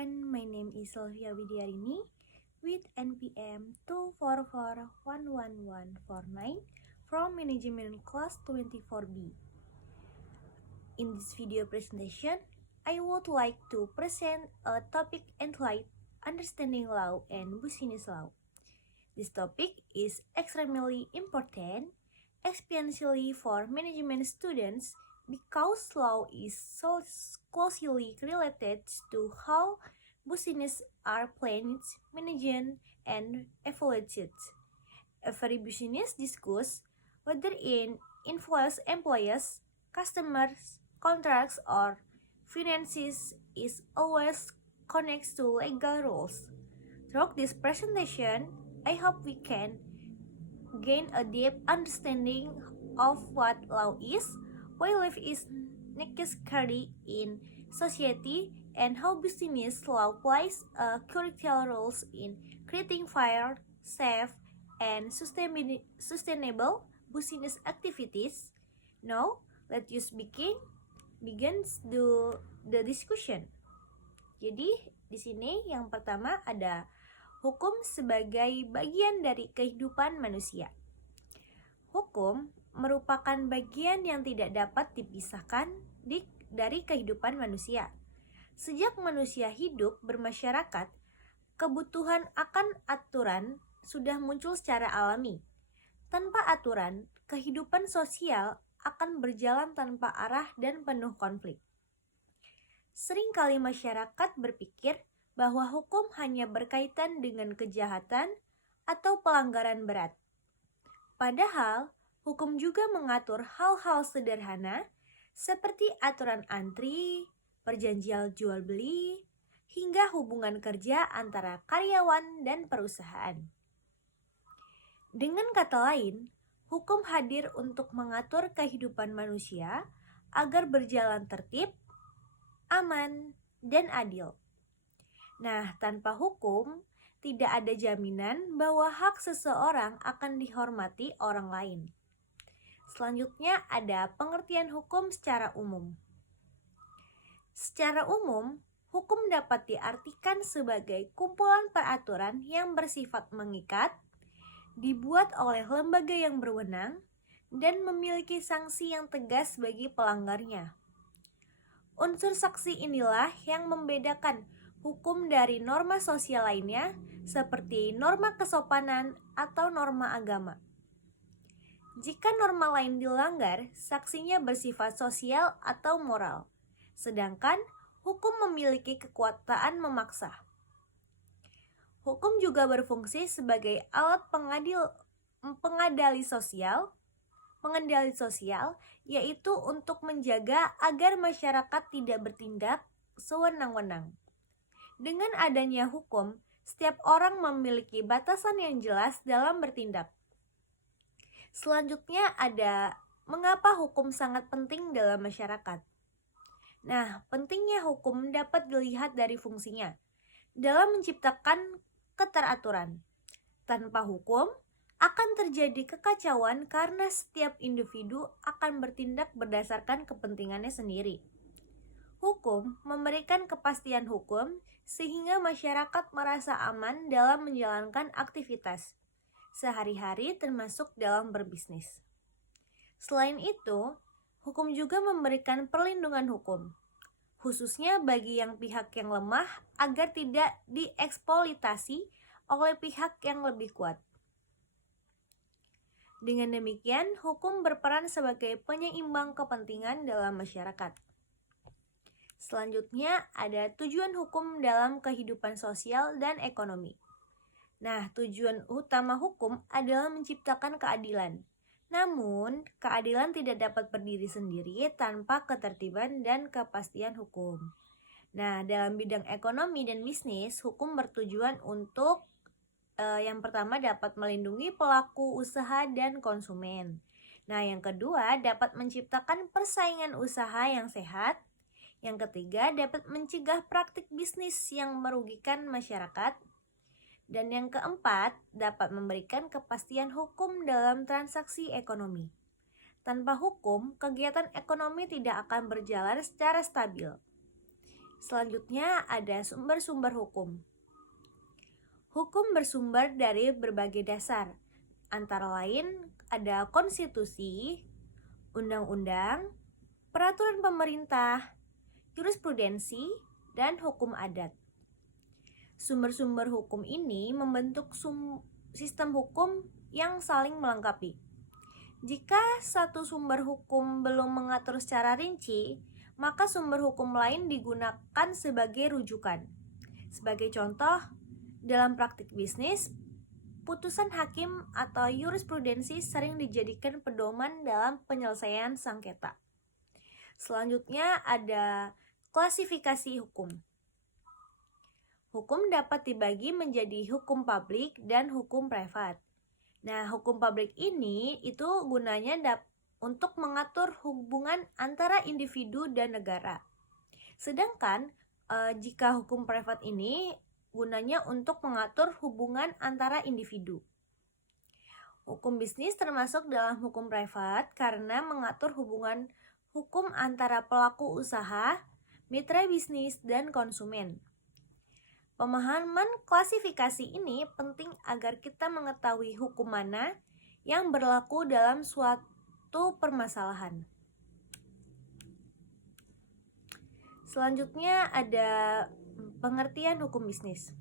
everyone, my name is Sylvia Widiarini with NPM 2441149 from Management Class 24B. In this video presentation, I would like to present a topic entitled Understanding Law and Business Law. This topic is extremely important, especially for management students, because law is so closely related to how business are planned, managed, and evaluated. Every business discuss whether it influence employees, customers, contracts, or finances is always connected to legal rules. Through this presentation, I hope we can gain a deep understanding of what law is, why life is necessary in society, and how business law plays a critical role in creating fair, safe, and sustainable business activities. Now, let us begin the discussion. Jadi, di sini yang pertama ada hukum sebagai bagian dari kehidupan manusia. Hukum merupakan bagian yang tidak dapat dipisahkan dari kehidupan manusia. Sejak manusia hidup bermasyarakat, kebutuhan akan aturan sudah muncul secara alami. Tanpa aturan, kehidupan sosial akan berjalan tanpa arah dan penuh konflik. Seringkali masyarakat berpikir bahwa hukum hanya berkaitan dengan kejahatan atau pelanggaran berat. Padahal, hukum juga mengatur hal-hal sederhana seperti aturan antri, perjanjian jual beli, hingga hubungan kerja antara karyawan dan perusahaan. Dengan kata lain, hukum hadir untuk mengatur kehidupan manusia agar berjalan tertib, aman, dan adil. Nah, tanpa hukum, tidak ada jaminan bahwa hak seseorang akan dihormati orang lain. Selanjutnya ada pengertian hukum secara umum. Secara umum, hukum dapat diartikan sebagai kumpulan peraturan yang bersifat mengikat, dibuat oleh lembaga yang berwenang, dan memiliki sanksi yang tegas bagi pelanggarnya. Unsur saksi inilah yang membedakan hukum dari norma sosial lainnya, seperti norma kesopanan atau norma agama. Jika norma lain dilanggar, saksinya bersifat sosial atau moral, sedangkan hukum memiliki kekuatan memaksa. Hukum juga berfungsi sebagai alat pengendali sosial, yaitu untuk menjaga agar masyarakat tidak bertindak sewenang-wenang. Dengan adanya hukum, setiap orang memiliki batasan yang jelas dalam bertindak. Selanjutnya ada mengapa hukum sangat penting dalam masyarakat. Nah, pentingnya hukum dapat dilihat dari fungsinya dalam menciptakan keteraturan. Tanpa hukum, akan terjadi kekacauan karena setiap individu akan bertindak berdasarkan kepentingannya sendiri. Hukum memberikan kepastian hukum sehingga masyarakat merasa aman dalam menjalankan aktivitas sehari-hari termasuk dalam berbisnis. Selain itu, hukum juga memberikan perlindungan hukum, khususnya bagi pihak yang lemah agar tidak dieksploitasi oleh pihak yang lebih kuat. Dengan demikian, hukum berperan sebagai penyeimbang kepentingan dalam masyarakat. Selanjutnya, ada tujuan hukum dalam kehidupan sosial dan ekonomi. Nah, tujuan utama hukum adalah menciptakan keadilan. Namun, keadilan tidak dapat berdiri sendiri tanpa ketertiban dan kepastian hukum. Nah, dalam bidang ekonomi dan bisnis, hukum bertujuan untuk yang pertama dapat melindungi pelaku usaha dan konsumen. Nah, yang kedua dapat menciptakan persaingan usaha yang sehat. Yang ketiga dapat mencegah praktik bisnis yang merugikan masyarakat. Dan yang keempat dapat memberikan kepastian hukum dalam transaksi ekonomi. Tanpa hukum, kegiatan ekonomi tidak akan berjalan secara stabil. Selanjutnya ada sumber-sumber hukum. Hukum bersumber dari berbagai dasar, antara lain ada konstitusi, undang-undang, peraturan pemerintah, jurisprudensi, dan hukum adat. Sumber-sumber hukum ini membentuk sistem hukum yang saling melengkapi. Jika satu sumber hukum belum mengatur secara rinci, maka sumber hukum lain digunakan sebagai rujukan. Sebagai contoh, dalam praktik bisnis, putusan hakim atau jurisprudensi sering dijadikan pedoman dalam penyelesaian sengketa. Selanjutnya ada klasifikasi hukum. Hukum dapat dibagi menjadi hukum publik dan hukum privat. Nah, hukum publik ini itu gunanya untuk mengatur hubungan antara individu dan negara. Sedangkan jika hukum privat ini gunanya untuk mengatur hubungan antara individu. Hukum bisnis termasuk dalam hukum privat karena mengatur hubungan hukum antara pelaku usaha, mitra bisnis, dan konsumen. Pemahaman klasifikasi ini penting agar kita mengetahui hukum mana yang berlaku dalam suatu permasalahan. Selanjutnya ada pengertian hukum bisnis.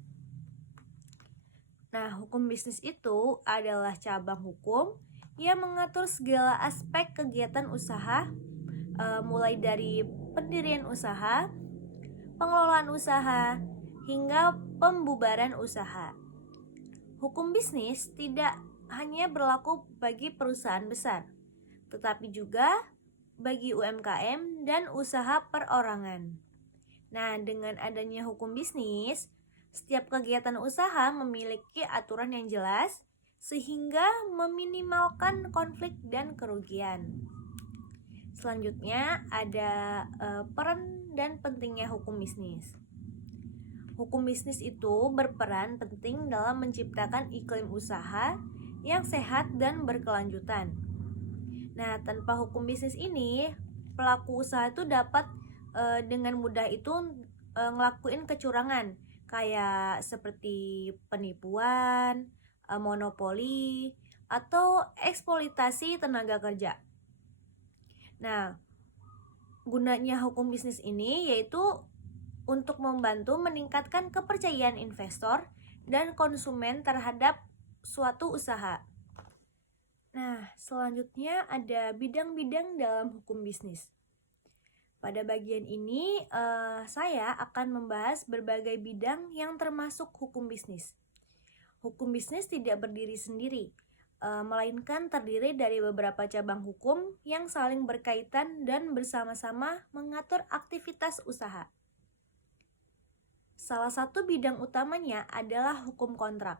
Nah, hukum bisnis itu adalah cabang hukum yang mengatur segala aspek kegiatan usaha, mulai dari pendirian usaha, pengelolaan usaha, hingga pembubaran usaha. Hukum bisnis tidak hanya berlaku bagi perusahaan besar, tetapi juga bagi UMKM dan usaha perorangan. Nah, dengan adanya hukum bisnis, setiap kegiatan usaha memiliki aturan yang jelas sehingga meminimalkan konflik dan kerugian. Selanjutnya ada peran dan pentingnya hukum bisnis. Hukum bisnis itu berperan penting dalam menciptakan iklim usaha yang sehat dan berkelanjutan. Nah, tanpa hukum bisnis ini, pelaku usaha itu dapat dengan mudah itu ngelakuin kecurangan, kayak seperti penipuan, monopoli, atau eksploitasi tenaga kerja. Nah, gunanya hukum bisnis ini yaitu untuk membantu meningkatkan kepercayaan investor dan konsumen terhadap suatu usaha. Nah, selanjutnya ada bidang-bidang dalam hukum bisnis. Pada bagian ini, saya akan membahas berbagai bidang yang termasuk hukum bisnis. Hukum bisnis tidak berdiri sendiri, melainkan terdiri dari beberapa cabang hukum yang saling berkaitan dan bersama-sama mengatur aktivitas usaha. Salah satu bidang utamanya adalah hukum kontrak.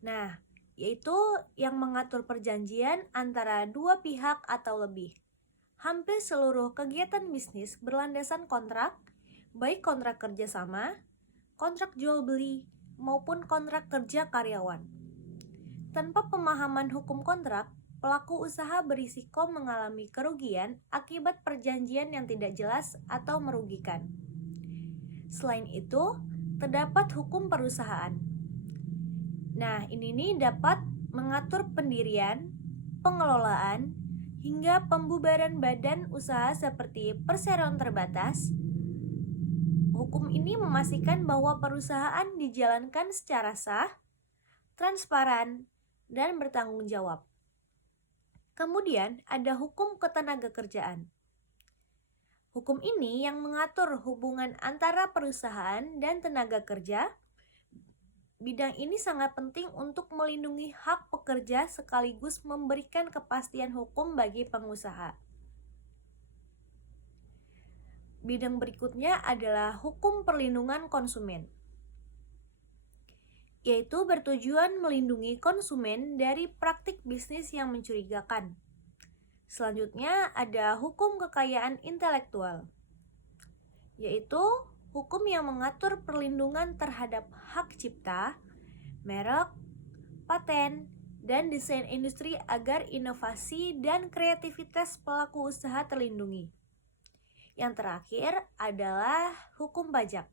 Nah, yaitu yang mengatur perjanjian antara dua pihak atau lebih. Hampir seluruh kegiatan bisnis berlandasan kontrak, baik kontrak kerjasama, kontrak jual beli, maupun kontrak kerja karyawan. Tanpa pemahaman hukum kontrak, pelaku usaha berisiko mengalami kerugian akibat perjanjian yang tidak jelas atau merugikan. Selain itu, terdapat hukum perusahaan. Nah, ini nih dapat mengatur pendirian, pengelolaan, hingga pembubaran badan usaha seperti perseroan terbatas. Hukum ini memastikan bahwa perusahaan dijalankan secara sah, transparan, dan bertanggung jawab. Kemudian ada hukum ketenagakerjaan. Hukum ini yang mengatur hubungan antara perusahaan dan tenaga kerja. Bidang ini sangat penting untuk melindungi hak pekerja sekaligus memberikan kepastian hukum bagi pengusaha. Bidang berikutnya adalah hukum perlindungan konsumen, yaitu bertujuan melindungi konsumen dari praktik bisnis yang mencurigakan. Selanjutnya ada hukum kekayaan intelektual, yaitu hukum yang mengatur perlindungan terhadap hak cipta, merek, paten, dan desain industri agar inovasi dan kreativitas pelaku usaha terlindungi. Yang terakhir adalah hukum pajak,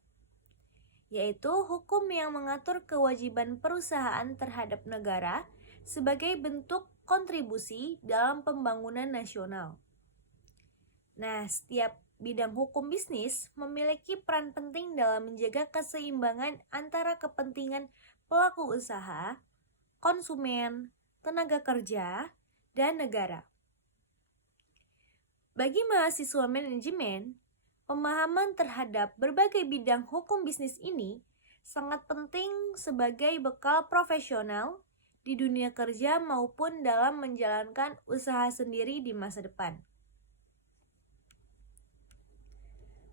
yaitu hukum yang mengatur kewajiban perusahaan terhadap negara sebagai bentuk kontribusi dalam pembangunan nasional. Nah, setiap bidang hukum bisnis memiliki peran penting dalam menjaga keseimbangan antara kepentingan pelaku usaha, konsumen, tenaga kerja, dan negara. Bagi mahasiswa manajemen, pemahaman terhadap berbagai bidang hukum bisnis ini sangat penting sebagai bekal profesional di dunia kerja maupun dalam menjalankan usaha sendiri di masa depan.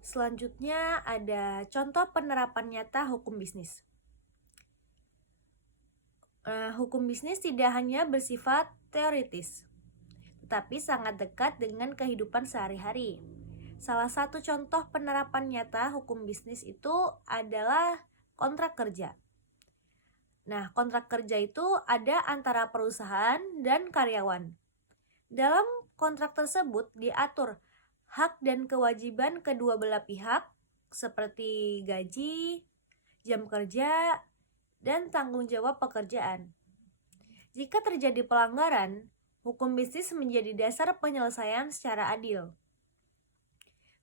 Selanjutnya ada contoh penerapan nyata hukum bisnis. Hukum bisnis tidak hanya bersifat teoritis, tetapi sangat dekat dengan kehidupan sehari-hari. Salah satu contoh penerapan nyata hukum bisnis itu adalah kontrak kerja. Nah, kontrak kerja itu ada antara perusahaan dan karyawan. Dalam kontrak tersebut diatur hak dan kewajiban kedua belah pihak seperti gaji, jam kerja, dan tanggung jawab pekerjaan. Jika terjadi pelanggaran, hukum bisnis menjadi dasar penyelesaian secara adil.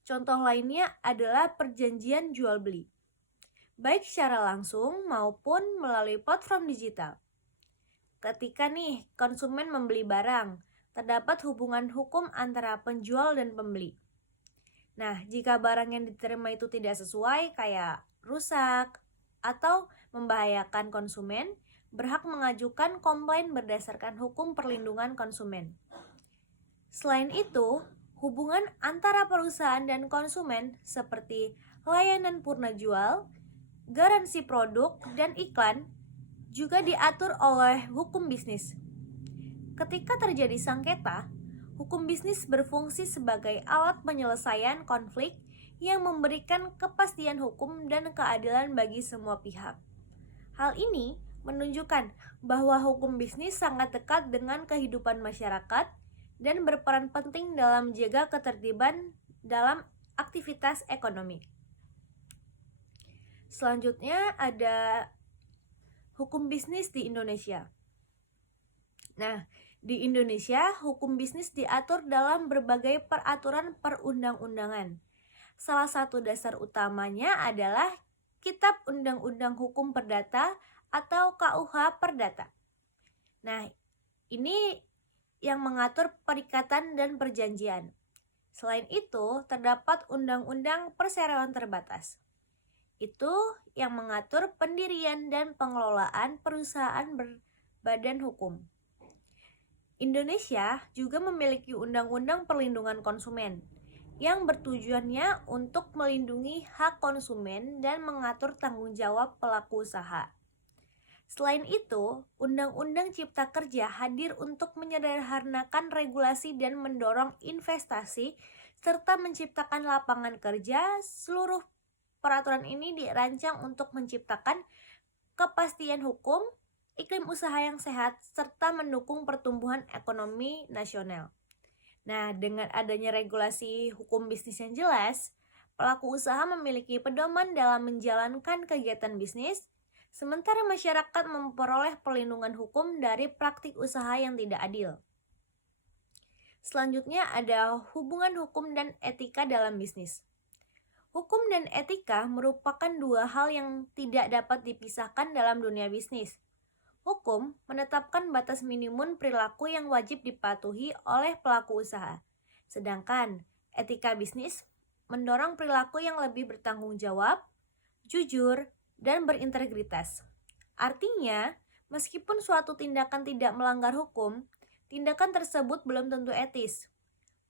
Contoh lainnya adalah perjanjian jual beli, baik secara langsung maupun melalui platform digital. Ketika nih konsumen membeli barang, terdapat hubungan hukum antara penjual dan pembeli. Nah, jika barang yang diterima itu tidak sesuai, kayak rusak atau membahayakan konsumen, berhak mengajukan komplain berdasarkan hukum perlindungan konsumen. Selain itu, hubungan antara perusahaan dan konsumen seperti layanan purna jual, garansi produk, dan iklan juga diatur oleh hukum bisnis. Ketika terjadi sengketa, hukum bisnis berfungsi sebagai alat penyelesaian konflik yang memberikan kepastian hukum dan keadilan bagi semua pihak. Hal ini menunjukkan bahwa hukum bisnis sangat dekat dengan kehidupan masyarakat dan berperan penting dalam menjaga ketertiban dalam aktivitas ekonomi. Selanjutnya ada hukum bisnis di Indonesia. Nah, di Indonesia, hukum bisnis diatur dalam berbagai peraturan perundang-undangan. Salah satu dasar utamanya adalah Kitab Undang-Undang Hukum Perdata atau KUH Perdata. Nah, ini yang mengatur perikatan dan perjanjian. Selain itu, terdapat Undang-Undang Perseroan Terbatas. Itu yang mengatur pendirian dan pengelolaan perusahaan berbadan hukum. Indonesia juga memiliki Undang-Undang Perlindungan Konsumen yang bertujuannya untuk melindungi hak konsumen dan mengatur tanggung jawab pelaku usaha. Selain itu, Undang-Undang Cipta Kerja hadir untuk menyederhanakan regulasi dan mendorong investasi serta menciptakan lapangan kerja. Seluruh peraturan ini dirancang untuk menciptakan kepastian hukum, iklim usaha yang sehat, serta mendukung pertumbuhan ekonomi nasional. Nah, dengan adanya regulasi hukum bisnis yang jelas, pelaku usaha memiliki pedoman dalam menjalankan kegiatan bisnis, sementara masyarakat memperoleh perlindungan hukum dari praktik usaha yang tidak adil. Selanjutnya ada hubungan hukum dan etika dalam bisnis. Hukum dan etika merupakan dua hal yang tidak dapat dipisahkan dalam dunia bisnis. Hukum menetapkan batas minimum perilaku yang wajib dipatuhi oleh pelaku usaha, sedangkan etika bisnis mendorong perilaku yang lebih bertanggung jawab, jujur, dan berintegritas. Artinya, meskipun suatu tindakan tidak melanggar hukum, tindakan tersebut belum tentu etis.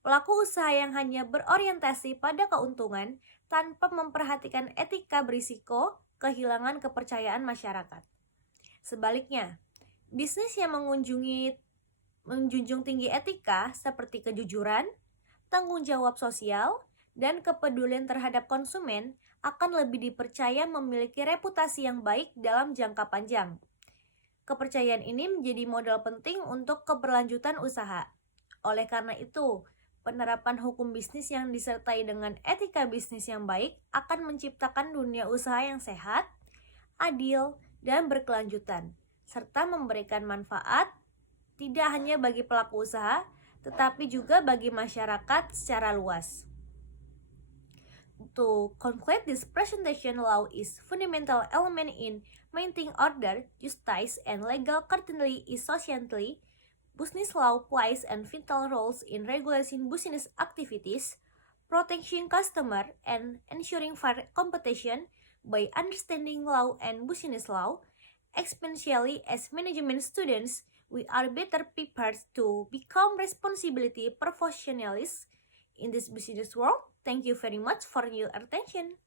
Pelaku usaha yang hanya berorientasi pada keuntungan tanpa memperhatikan etika berisiko kehilangan kepercayaan masyarakat. Sebaliknya, bisnis yang menjunjung tinggi etika seperti kejujuran, tanggung jawab sosial, dan kepedulian terhadap konsumen akan lebih dipercaya memiliki reputasi yang baik dalam jangka panjang. Kepercayaan ini menjadi modal penting untuk keberlanjutan usaha. Oleh karena itu, Penerapan hukum bisnis yang disertai dengan etika bisnis yang baik akan menciptakan dunia usaha yang sehat, adil, dan berkelanjutan, serta memberikan manfaat tidak hanya bagi pelaku usaha, tetapi juga bagi masyarakat secara luas. To conclude this presentation, law is fundamental element in maintaining order, justice, and legal certainty is socially. Business law plays a vital role in regulating business activities, protecting customer, and ensuring fair competition. By understanding law and business law, especially as management students, we are better prepared to become responsibility professionals in this business world. Thank you very much for your attention.